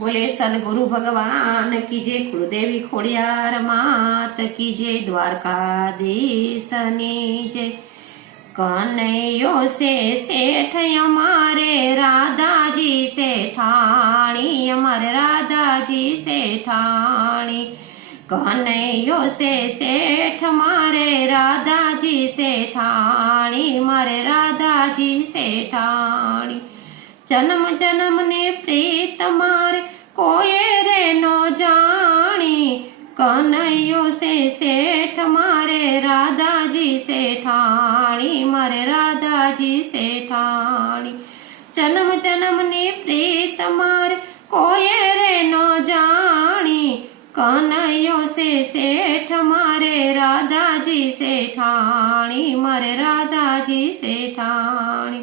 बोले सदगुरु भगवान की जय, कुलदेवी खोड़ियार मात की जय, द्वारकाधीशनी जय। कन्हैयो से सेठ हमारे राधा जी से ठाणी, हमारे राधा जी से ठाणी। कन्हैयो से सेठ मारे राधा जी से ठाणी, मारे राधा जी से ठाणी। जन्म जन्म ने प्रीत मारे कोई रे नो जानी, कन्हैयो से सेठ मारे राधा जी से ठाणी, मारे राधा जी से ठाणी। जन्म जन्म ने प्रीत मारे कोई रे नो जानी, कन्हैयो से सेठ मारे राधा जी से ठाणी, मारे राधा जी से ठाणी।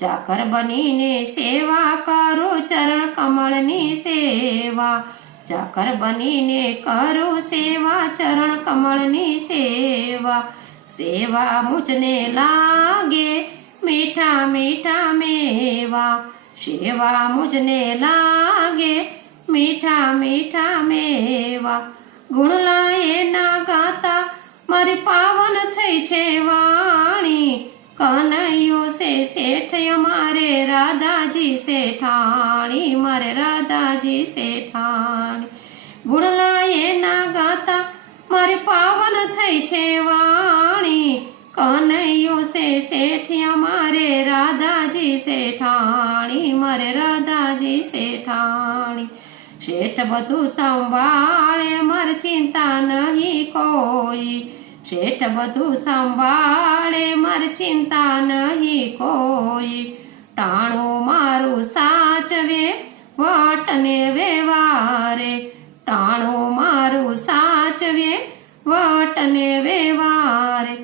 चाकर बनीने सेवा करो चरण कमलनी सेवा, चाकर बनीने करो सेवा चरण कमलनी सेवा। सेवा मुझने लागे मीठा मीठा मेवा, सेवा मुझने लागे मीठा मीठा मेवा। गुण लाए ना गाता मारी पावन थई छे वाणी, कन्हैयो से सेठ हमारे राधा जी से ठाणी, मारे राधा जी से ठाणी। गुण लाए ना गाता मारी पावन थई छे वाणी, कन्हैयो से सेठ हमारे राधा जी से ठाणी, मारे राधा जी से ठाणी। सेठ बधु संभाळे मार चिंता नहीं कोई, सेठ बधु संभाळे मार चिंता नहीं कोई। टाणो मारू साचवे वटने व्यवहारे, टाणो मारू साचवे वटने व्यवहारे।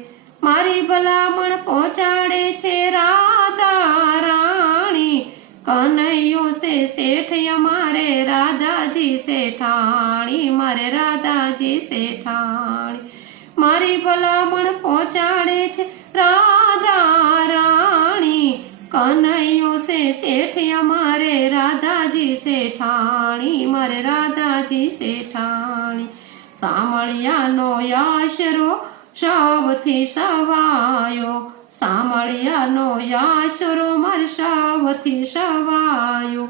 मारी भलामण पहोंचाड़े छे राधा राणी, कन्हैयो से सेठ हमारे राधा जी से ठाणी, मारे राधा जी से ठाणी। मारी भलामण पहोंचाड़े छे राधा राणी, कन्हैयो से सेठ हमारे राधा जी से ठाणी, मारे राधा जी से ठाणी। सामळियानो आशरो सौथी सवायो, सामळियानो आशरो मारे सौथी सवायो।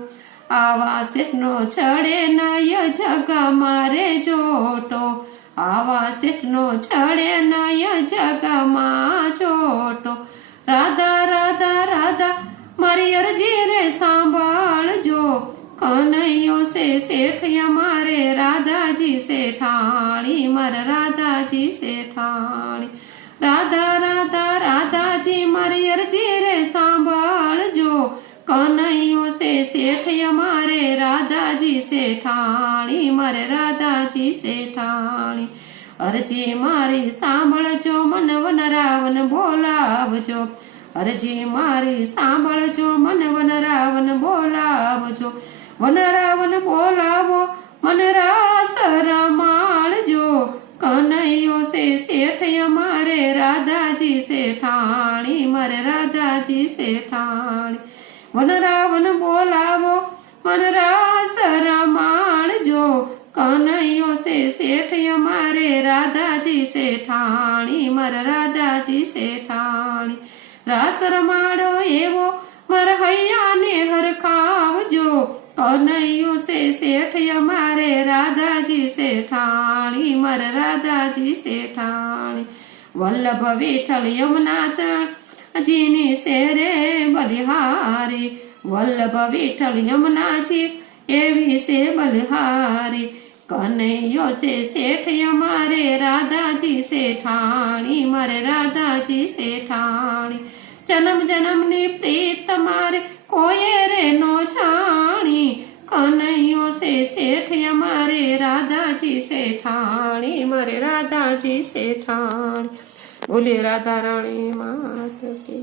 आवा सेठनो छड़े नय जग मारे जोटो, आवा सेठनो छड़े नय जग मा जोटो। राधा राधा राधा मारी अरजी रे सांभळजो, कन्हैयो से सेठ हमारे राधा जी से ठाणी, मारे राधा जी से ठाणी। राधा राधा राधा जी मारी अरजी रे सांभळजो, कन्हैयो से सेठ हमारे राधा जी से ठाणी, मारे राधा जी से ठाणी। अरजी मारी सांभळजो मन वनरावन बोलावजो, अरजी मारी सांभळजो मन वनरावन बोलावजो। वनरावन बोलावो मन रास रमाड़जो, कन्हैयो से सेठ हमारे राधा जी से ठाणी, मारे राधा जी से ठाणी। वनरावन बोलावो मन रास रमाड़जो, कन्हैयो से सेठ हमारे राधा जी से ठाणी, मारे राधा जी से ठाणी। रास रमाड़ो एवो मर हैया ने हरखावजो, कन्हैयो से सेठ हमारे राधा जी से ठाणी, मारे राधा जी से ठाणी। वल्लभ विठल यमुना जीनी सेरे बलिहारी, वल्लभ विठल यमुना जी एवी से बलिहारी। कन्हैयो से सेठ हमारे राधा जी से ठाणी, मारे राधा जी से ठाणी। जन्म जन्म ने प्रीत मारे कोई रे नो छाणी, कन्हैयो से सेठ हमारे राधा जी से ठाणी, मारे राधा जी से ठाणी। बोले राधा रानी मात की।